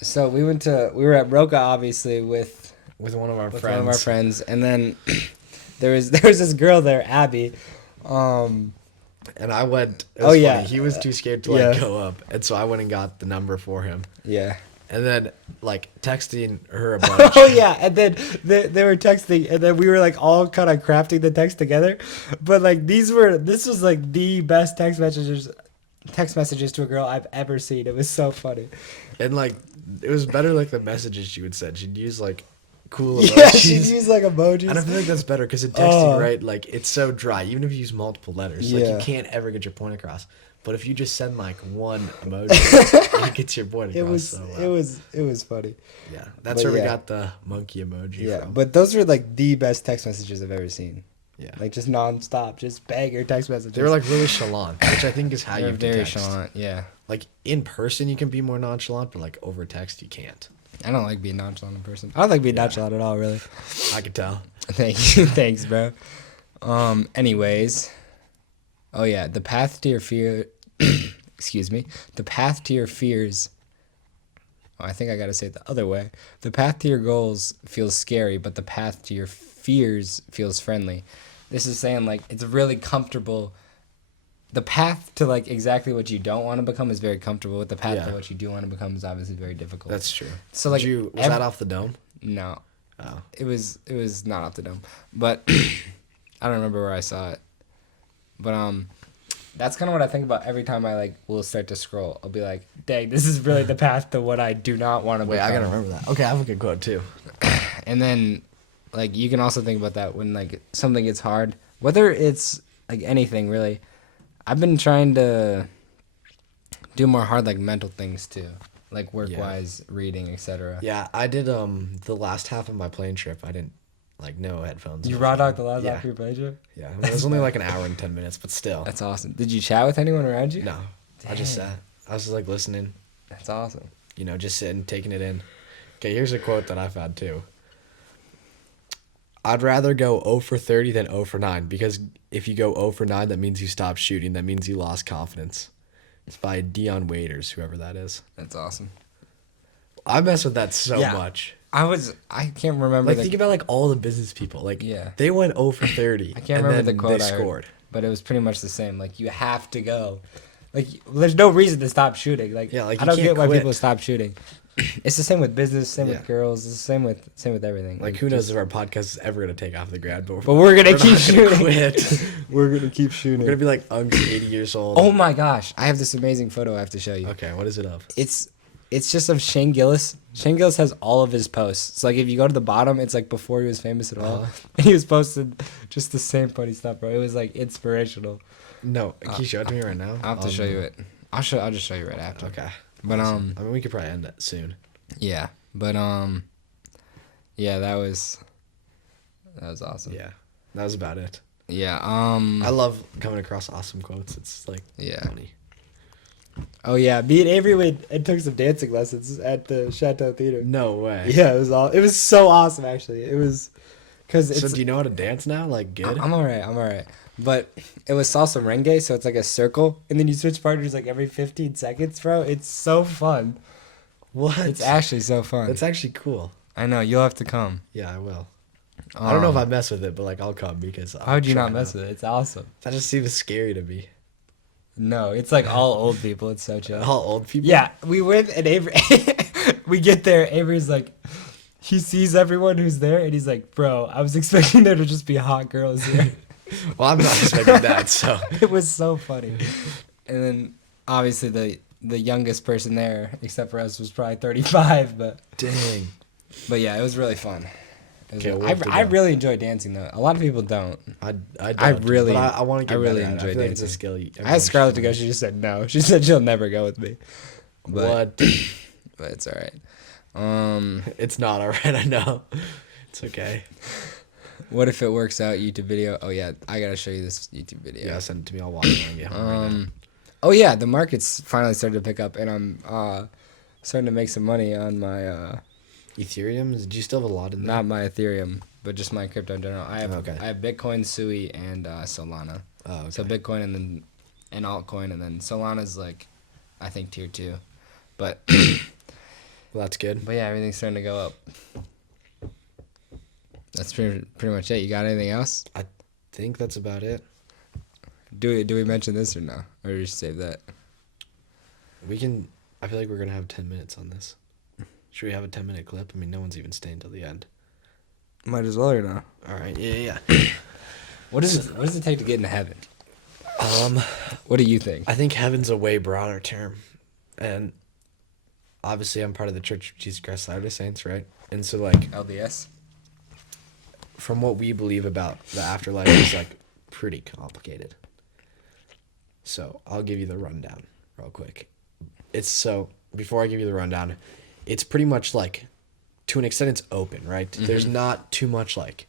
So we were at Roca, obviously, with one of our friends, and then there was this girl there, Abby, and I went. It was funny. He was too scared to like go up, and so I went and got the number for him. Yeah. And then like texting her a bunch. Oh yeah, and then they were texting, and then we were like all kind of crafting the text together, but like this was like the best text messages to a girl I've ever seen. It was so funny. And like it was better like the messages she would send. She'd use like cool emojis. Yeah, she'd use like emojis. And I feel like that's better because in texting, right, like it's so dry. Even if you use multiple letters, like you can't ever get your point across. But if you just send like one emoji, it gets your point across. It was funny. Yeah, that's where we got the monkey emoji from. But those were like the best text messages I've ever seen. Yeah, like just nonstop, just banger text messages. They were like really chalant, which I think is how you very text. Chalant. Yeah, like in person you can be more nonchalant, but like over text you can't. I don't like being nonchalant in person. I don't like being nonchalant at all, really. I could tell. Thank you, thanks, bro. Anyways, oh yeah, the path to your fear. Excuse me. The path to your fears. Oh, I think I gotta say it the other way. The path to your goals feels scary, but the path to your fears feels friendly. This is saying like it's really comfortable. The path to like exactly what you don't want to become is very comfortable. With the path to what you do want to become is obviously very difficult. That's true. So like, was that off the dome? No. Oh. It was not off the dome, but I don't remember where I saw it. But that's kind of what I think about every time I like will start to scroll. I'll be like, dang, this is really the path to what I do not want to become. Wait, I gotta remember that. Okay, I have a good quote too. And then, like, you can also think about that when like something gets hard, whether it's like anything really. I've been trying to do more hard like mental things too, like work-wise, reading, etc. Yeah, I did the last half of my plane trip. I didn't like no headphones. You no raw phone. dogged the last Yeah. after you played you? Yeah, I mean, it was only like an hour and 10 minutes, but still. That's awesome. Did you chat with anyone around you? No, I just Dang. sat. I was just like listening, That's awesome. you know, just sitting, taking it in. Okay, here's a quote that I found too. I'd rather go 0 for 30 than 0 for 9 because if you go 0 for 9, that means you stopped shooting. That means you lost confidence. It's by Dion Waiters, whoever that is. That's awesome. I mess with that so Yeah. much. I can't remember. Like, think about like all the business people. Like, Yeah. they went 0 for 30. I can't and remember then the quote they I heard, scored. but it was pretty much the same. Like, you have to go. Like, there's no reason to stop shooting. Like, Yeah, like, I you don't can't get why quit. people stop shooting. It's the same with business, same Yeah. with girls, it's the same with everything. Like, who knows if our podcast is ever going to take off the ground, but But we're gonna not keep gonna shooting. quit. We're gonna keep shooting. We're going to be like Unks, 80 years old. Oh my gosh, I have this amazing photo I have to show you. Okay, what is it of? It's just of Shane Gillis. Shane Gillis has all of his posts. So like if you go to the bottom, it's like before he was famous at all. And he was posting just the same funny stuff, bro. It was like inspirational. No, can you show it to me right now? I'll have to show you it. I'll just show you right after. Okay. But I mean, we could probably end that soon. yeah. But yeah, that was awesome. Yeah, that was about it. Yeah. I love coming across awesome quotes. It's like Yeah. funny. Oh yeah, me and Avery went and took some dancing lessons at the Chateau Theater. No way. Yeah, it was so awesome actually. It was because it's So do you know how to dance now? Like good? I'm alright. But it was salsa merengue, so it's like a circle, and then you switch partners like every 15 seconds, bro. It's so fun. What? It's actually so fun. That's actually cool. I know, you'll have to come. Yeah, I will. I don't know if I mess with it, but like I'll come because. How would you not mess with it? It's awesome. That just seems scary to me. No, it's like all old people. It's so chill. All old people. Yeah, we went and Avery, we get there. Avery's like, he sees everyone who's there, and he's like, bro, I was expecting there to just be hot girls here. Well, I'm not expecting that. So. It was so funny. And then obviously the youngest person there, except for us, was probably 35. But Dang. yeah, it was really fun. It was Okay, we'll have to I go. really enjoy dancing though. A lot of people don't. I really- But I want to get I really better at it. enjoy I feel like it's a dancing. skill. I everyone asked Scarlett to should go. She just said no. She said she'll never go with me. But, What? But it's all right. It's not alright. I know. It's okay. What if it works out? YouTube video. Oh yeah, I gotta show you this YouTube video. Yeah, send it to me. I'll watch it when I get home. Right now. Oh yeah, the market's finally started to pick up, and I'm starting to make some money on my Ethereum? Do you still have a lot in there? not my Ethereum, but just my crypto in general. I have Okay. I have Bitcoin, Sui, and Solana. Oh, okay. So Bitcoin and then an altcoin, and then Solana's like, I think tier 2, but Well, that's good. yeah, everything's starting to go up. That's pretty much it. You got anything else? I think that's about it. Do we mention this or no, or just save that? We can. I feel like we're gonna have 10 minutes on this. Should we have a 10-minute clip? I mean, no one's even staying till the end. Might as well or no. All right. Yeah. What does it take to get into heaven? What do you think? I think heaven's a way broader term, and obviously I'm part of the Church of Jesus Christ of Latter-day Saints, right? And so like LDS. from what we believe about the afterlife is like pretty complicated. So I'll give you the rundown real quick. Before I give you the rundown, it's pretty much like, to an extent, it's open, right? Mm-hmm. There's not too much like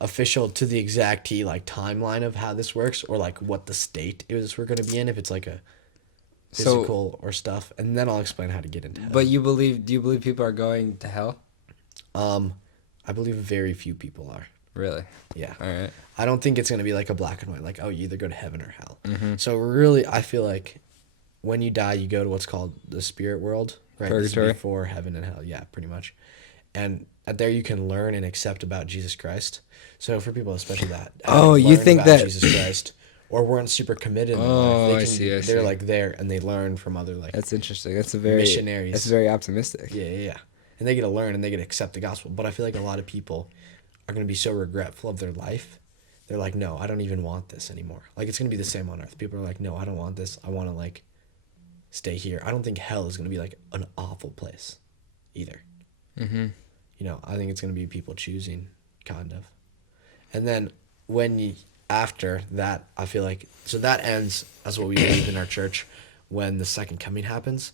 official to the exact T like timeline of how this works or like what the state is we're gonna be in if it's like a So- physical or stuff, and then I'll explain how to get into heaven. But do you believe people are going to hell? I believe very few people are. Really? Yeah. All right. I don't think it's going to be like a black and white, like, oh, you either go to heaven or hell. Mm-hmm. So really, I feel like when you die, you go to what's called the spirit world, right? This is Purgatory. before heaven and hell. Yeah, pretty much. And there you can learn and accept about Jesus Christ. So for people, especially that. Oh, haven't you learned think about that- Jesus Christ or weren't super committed in their Oh, life, I see. they're like there and they learn from other like That's interesting. That's a very missionaries. That's very optimistic. Yeah. And they get to learn and they get to accept the gospel. But I feel like a lot of people are going to be so regretful of their life. They're like, no, I don't even want this anymore. Like, it's going to be the same on earth. People are like, no, I don't want this. I want to, like, stay here. I don't think hell is going to be, like, an awful place either. Mm-hmm. You know, I think it's going to be people choosing, kind of. And then after that, I feel like, so that ends as what we believe in our church when the second coming happens.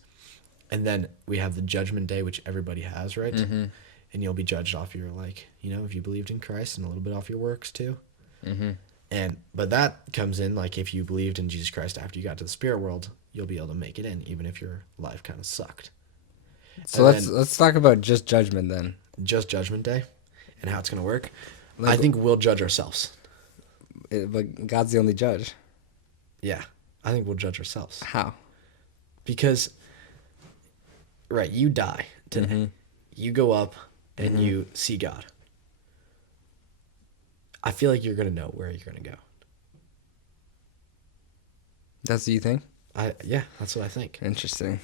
And then we have the judgment day, which everybody has, right? Mm-hmm. and you'll be judged off your, like, if you believed in Christ, and a little bit off your works too. But that comes in, like, if you believed in Jesus Christ after you got to the spirit world, you'll be able to make it in, even if your life kind of sucked. So let's talk about just judgment then. Just Judgment Day and how it's going to work. I think we'll judge ourselves. But God's the only judge. Yeah, I think we'll judge ourselves. How? Because, right, you die today. You go up and you see God. I feel like you're going to know where you're going to go. That's what you think? Yeah, that's what I think. Interesting.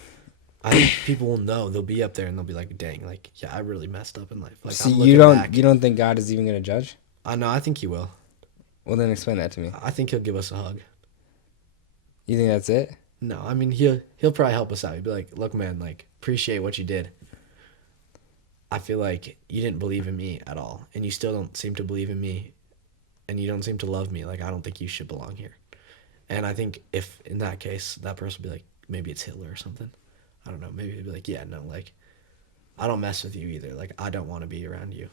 I think people will know. They'll be up there and they'll be like, "Dang, like, yeah, I really messed up in life." Like, so you don't think God is even going to judge? No, I think he will. Well, then explain that to me. I think he'll give us a hug. You think that's it? No, I mean he'll probably help us out. He'll be like, "Look, man, like, appreciate what you did. I feel like you didn't believe in me at all, and you still don't seem to believe in me, and you don't seem to love me. Like, I don't think you should belong here." And I think if in that case that person will be like, maybe it's Hitler or something. I don't know. Maybe he'd be like, "Yeah, no, like, I don't mess with you either. Like, I don't want to be around you."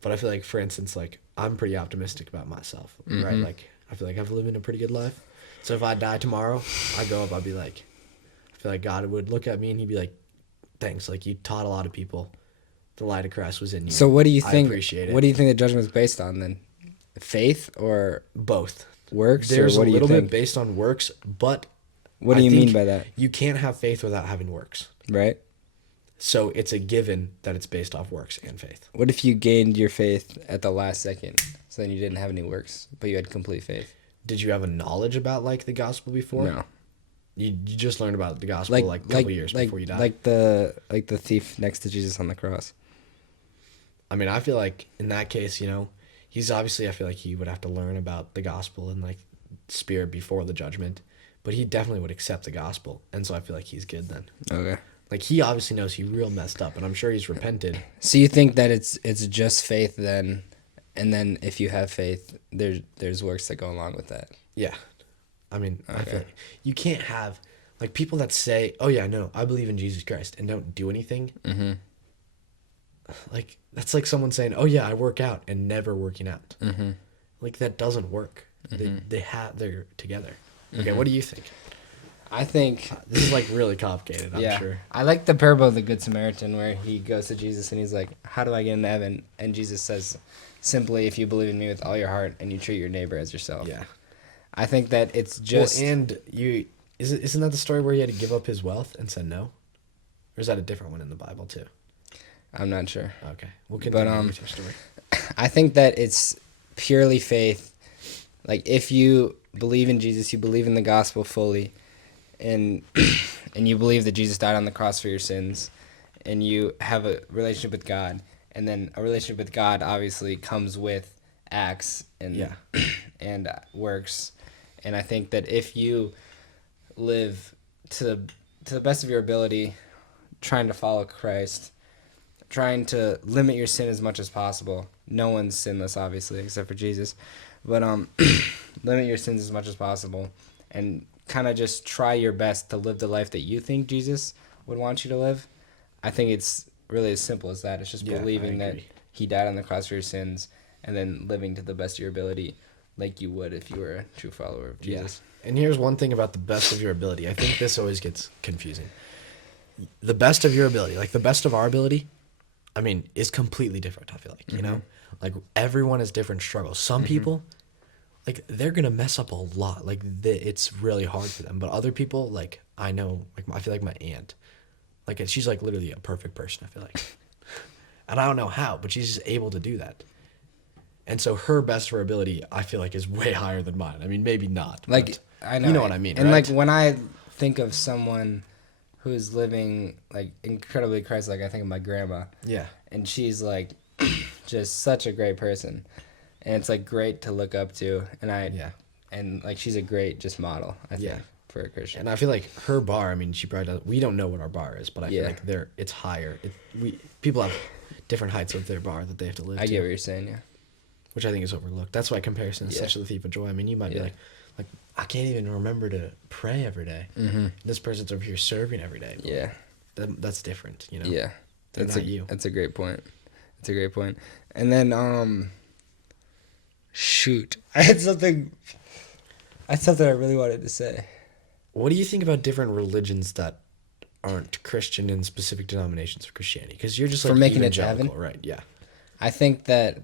But I feel like, for instance, like, I'm pretty optimistic about myself, right? Like, I feel like I've lived a pretty good life. So if I die tomorrow, I go up, I'd be like, I feel like God would look at me and he'd be like, "Thanks. Like, you taught a lot of people. The light of Christ was in you." So what do you think? I appreciate it. What do you think the judgment is based on then? Faith or both? Works? There's or what a little do you think? bit based on works, but what do you mean by that? You can't have faith without having works. Right. So it's a given that it's based off works and faith. What if you gained your faith at the last second, so then you didn't have any works, but you had complete faith? Did you have a knowledge about, like, the gospel before? No. You just learned about the gospel like a couple years before you died. Like the thief next to Jesus on the cross. I mean, I feel like in that case, he's obviously, I feel like he would have to learn about the gospel and, like, spirit before the judgment, but he definitely would accept the gospel, and so I feel like he's good then. Okay. Like, he obviously knows he real messed up, and I'm sure he's repented. So you think that it's just faith then, and then if you have faith, there's works that go along with that. Yeah. I mean, Okay. I feel like you can't have, like, people that say, "Oh yeah, no, I believe in Jesus Christ," and don't do anything. Mm-hmm. Like, that's like someone saying, "Oh yeah, I work out," and never working out. Mm-hmm. Like, that doesn't work. They're together. Okay, what do you think? I think This is, like, really complicated, I'm sure. I like the parable of the Good Samaritan where he goes to Jesus and he's like, "How do I get into heaven?" And Jesus says, "Simply, if you believe in me with all your heart and you treat your neighbor as yourself." Yeah. I think that it's just... Well, and isn't that the story where he had to give up his wealth and said no? Or is that a different one in the Bible too? I'm not sure. Okay, we'll continue with your story. I think that it's purely faith. Like, if you believe in Jesus, you believe in the gospel fully, and you believe that Jesus died on the cross for your sins, and you have a relationship with God, and then a relationship with God obviously comes with acts and and works. And I think that if you live to the best of your ability, trying to follow Christ, trying to limit your sin as much as possible. No one's sinless, obviously, except for Jesus. But limit your sins as much as possible and kind of just try your best to live the life that you think Jesus would want you to live. I think it's really as simple as that. It's just believing that he died on the cross for your sins and then living to the best of your ability like you would if you were a true follower of Jesus. Yeah. And here's one thing about the best of your ability. I think this always gets confusing. The best of your ability, like the best of our ability, I mean, is completely different, I feel like, you know? Like, everyone has different struggles. Some people, like, they're going to mess up a lot. Like, it's really hard for them. But other people, like, I know, like, I feel like my aunt, like, she's, like, literally a perfect person, I feel like. And I don't know how, but she's just able to do that. And so her best of her ability, I feel like, is way higher than mine. I mean, maybe not. Like, I know. You know what I mean, and, right? like, when I think of someone who's living, like, incredibly Christ-like, I think of my grandma. Yeah. And she's, like, just such a great person. And it's, like, great to look up to. And and, like, she's a great just model, I think, for a Christian. And I feel like her bar, I mean, she probably does, we don't know what our bar is, but I feel like it's higher. People have different heights of their bar that they have to live to. I get what you're saying, yeah. Which I think is overlooked. That's why comparison is such a thief of joy. I mean, you might be like, I can't even remember to pray every day. This person's over here serving every day. Yeah. That's different, you know? Yeah. They're not you. That's a great point. That's a great point. And then shoot, I had something I really wanted to say. What do you think about different religions that aren't Christian in specific denominations of Christianity? Because you're just like for making it to heaven, right? Yeah. I think that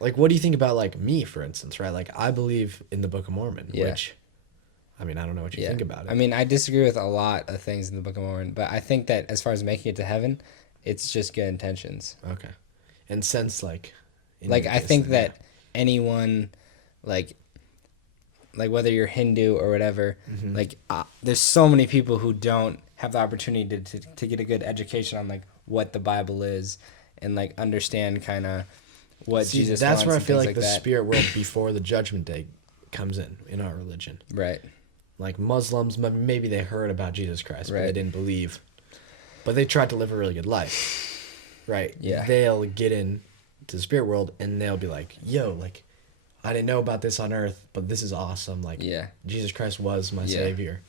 like, what do you think about like me, for instance, right? Like, I believe in the Book of Mormon, Yeah. which, I mean, I don't know what you think about it. I mean, I disagree with a lot of things in the Book of Mormon, but I think that as far as making it to heaven, it's just good intentions. Okay. And since like, in Like your I case, think then, that anyone, like whether you're Hindu or whatever, there's so many people who don't have the opportunity to get a good education on like what the Bible is and like understand kind of what See, Jesus that's wants where I and feel things like the that. spirit world before the judgment day comes in our religion. Right. Like Muslims, maybe they heard about Jesus Christ, but Right. they didn't believe. But they tried to live a really good life, right? Yeah. They'll get in to the spirit world and they'll be like, yo, like, I didn't know about this on earth, but this is awesome. Like, Yeah. Jesus Christ was my Yeah. savior.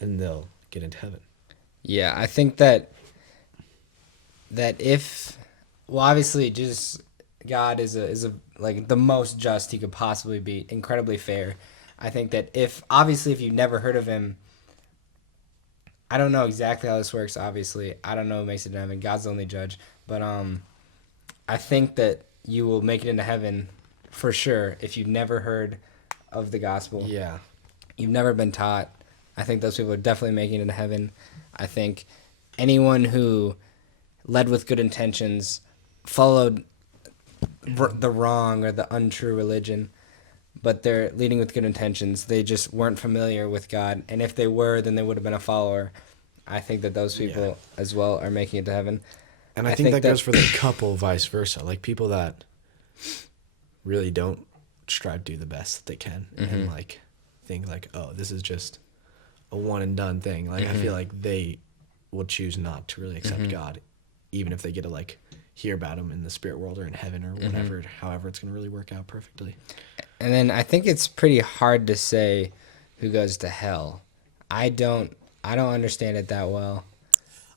And they'll get into heaven. Yeah, I think that if, well, obviously, just God is a like the most just he could possibly be, incredibly fair. I think that if you've never heard of him, I don't know exactly how this works. Obviously, I don't know what makes it into heaven. God's the only judge, but I think that you will make it into heaven for sure if you've never heard of the gospel. Yeah. You've never been taught. I think those people are definitely making it into heaven. I think anyone who led with good intentions, followed the wrong or the untrue religion, but they're leading with good intentions. They just weren't familiar with God. And if they were, then they would have been a follower. I think that those people as well are making it to heaven. And I think that goes for the couple, vice versa. Like people that really don't strive to do the best that they can and like think like, oh, this is just a one and done thing. Like I feel like they will choose not to really accept God, even if they get to like hear about him in the spirit world or in heaven or whatever, however it's going to really work out perfectly. And then I think it's pretty hard to say who goes to hell. I don't understand it that well.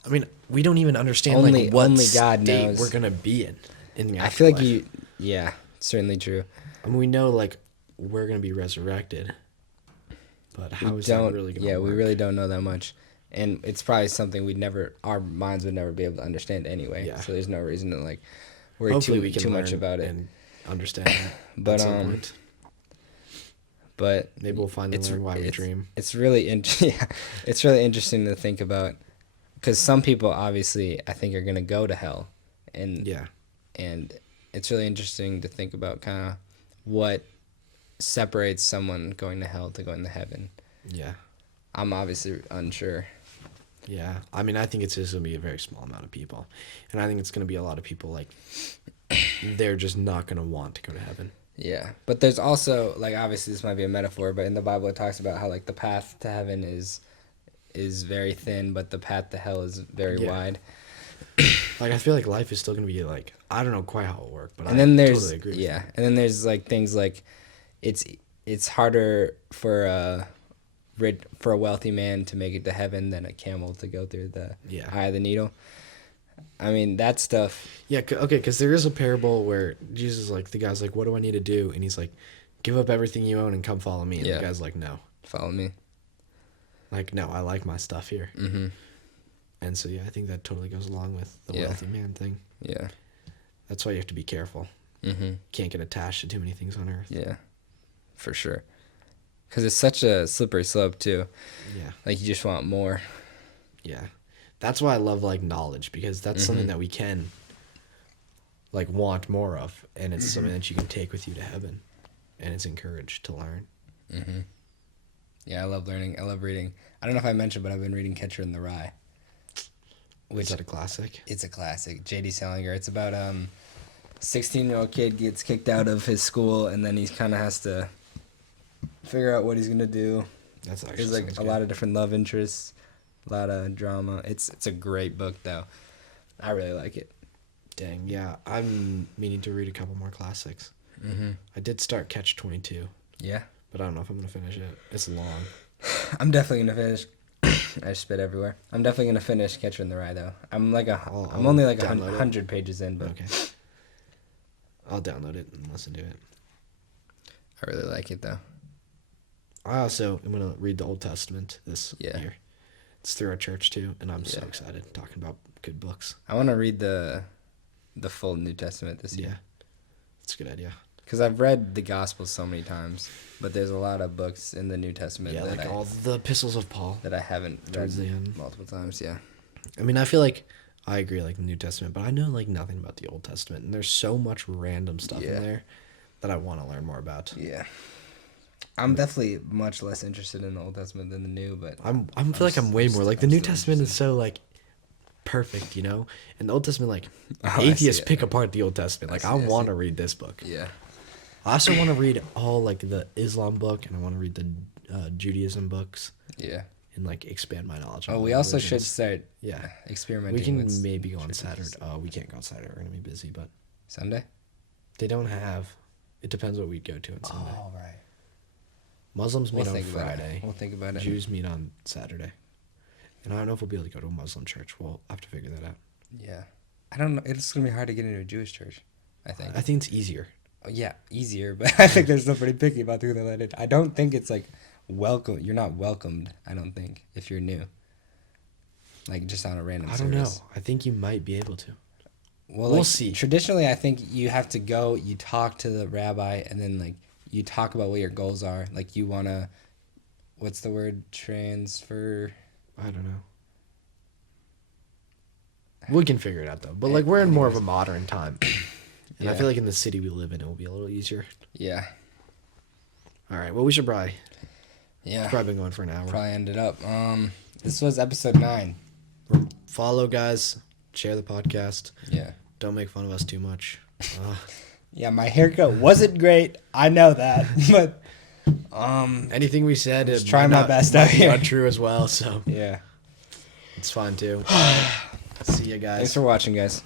I mean, we don't even understand Only- like what only God state knows. we're going to be in the I feel like afterlife. certainly true. I mean, we know like we're going to be resurrected, but how is that really going to work? We really don't know that much. And it's probably something our minds would never be able to understand anyway. Yeah. So there's no reason to like worry Hopefully we can too much learn about it. and understand that But, at some point. But Maybe we'll finally learn why we dream. It's really it's really interesting to think about, because some people obviously I think are gonna go to hell, and and it's really interesting to think about kind of what separates someone going to hell to going to heaven. Yeah. I'm obviously unsure. Yeah. I mean, I think it's just going to be a very small amount of people. And I think it's going to be a lot of people like they're just not going to want to go to heaven. Yeah. But there's also, like, obviously this might be a metaphor, but in the Bible it talks about how like the path to heaven is very thin, but the path to hell is very wide. Like I feel like life is still going to be like, I don't know quite how it'll work, but And then there's totally agree with you. and then there's like things like it's harder for a wealthy man to make it to heaven than a camel to go through the eye of the needle. I mean, that stuff. Yeah, okay, because there is a parable where Jesus, like, the guy's like, what do I need to do? And he's like, give up everything you own and come follow me. And the guy's like, no. Follow me. Like, no, I like my stuff here. Mm-hmm. And so, yeah, I think that totally goes along with the wealthy man thing. Yeah. That's why you have to be careful. Mm-hmm. Can't get attached to too many things on earth. Yeah, for sure. Because it's such a slippery slope, too. Yeah. Like, you just want more. Yeah. That's why I love, like, knowledge, because that's something that we can, like, want more of. And it's something that you can take with you to heaven. And it's encouraged to learn. Mm-hmm. Yeah, I love learning. I love reading. I don't know if I mentioned, but I've been reading Catcher in the Rye. Is that a classic? It's a classic. J.D. Salinger. It's about 16-year-old kid gets kicked out of his school, and then he kind of has to figure out what he's gonna do. That's actually There's like a lot of different love interests, a lot of drama. It's a great book though. I really like it. Dang, yeah. I'm meaning to read a couple more classics. Mm-hmm. I did start Catch 22. Yeah. But I don't know if I'm gonna finish it. It's long. I'm definitely gonna finish. I spit everywhere. I'm definitely gonna finish Catcher in the Rye though. I'm I'll only like download it. 100 pages in, but Okay. I'll download it and listen to it. I really like it though. I also am going to read the Old Testament this Yeah. year. It's through our church too, and I'm so Yeah. excited talking about good books. I want to read the full New Testament this Yeah. year. It's a good idea. Because I've read the Gospels so many times, but there's a lot of books in the New Testament Yeah, that like all the epistles of Paul. I haven't read Towards the end. multiple times. Yeah. I mean, I feel like I agree, like the New Testament, but I know like nothing about the Old Testament, and there's so much random stuff Yeah. in there that I want to learn more about. Yeah. I'm definitely much less interested in the Old Testament than the New, but I feel like I'm way more like the I'm New still Testament is interested. so like perfect, you know, and the Old Testament like Oh, I see atheists it. pick apart the Old Testament. Like I see. want to read this book. yeah. I also want to read all like the Islam book, and I want to read the Judaism books Yeah. and like expand my knowledge. Oh, on we the also should religions. start Yeah, experimenting. we can with maybe go on traditions. Saturday. We can't go on Saturday. We're gonna be busy, but Sunday. they don't have. It depends what we go to on Sunday. Oh, right. Muslims meet on think about it. Friday. We'll think about it. Jews meet on Saturday. And I don't know if we'll be able to go to a Muslim church. We'll have to figure that out. Yeah. I don't know. It's gonna be hard to get into a Jewish church. I think. I think it's easier. Oh, yeah, easier, but I think they're still pretty picky about who they let in. I don't think it's like welcome. You're not welcomed. I don't think if you're new. Like just on a random. I don't know. service. I think you might be able to. Well, We'll like, see. Traditionally, I think you have to go. You talk to the rabbi, and then like you talk about what your goals are. Like you wanna, what's the word? Transfer. I don't know. We can figure it out though. But like we're in more of a modern time. And I Yeah. feel like in the city we live in it will be a little easier. Yeah. All right. Well, we should probably Yeah. probably been going for an hour. Probably ended up. This was episode 9. Follow guys, share the podcast. Yeah. Don't make fun of us too much. Yeah, my haircut wasn't great. I know that, but Anything we said is trying my best out here. Untrue as well, so yeah. it's fine too. See you guys. Thanks for watching, guys.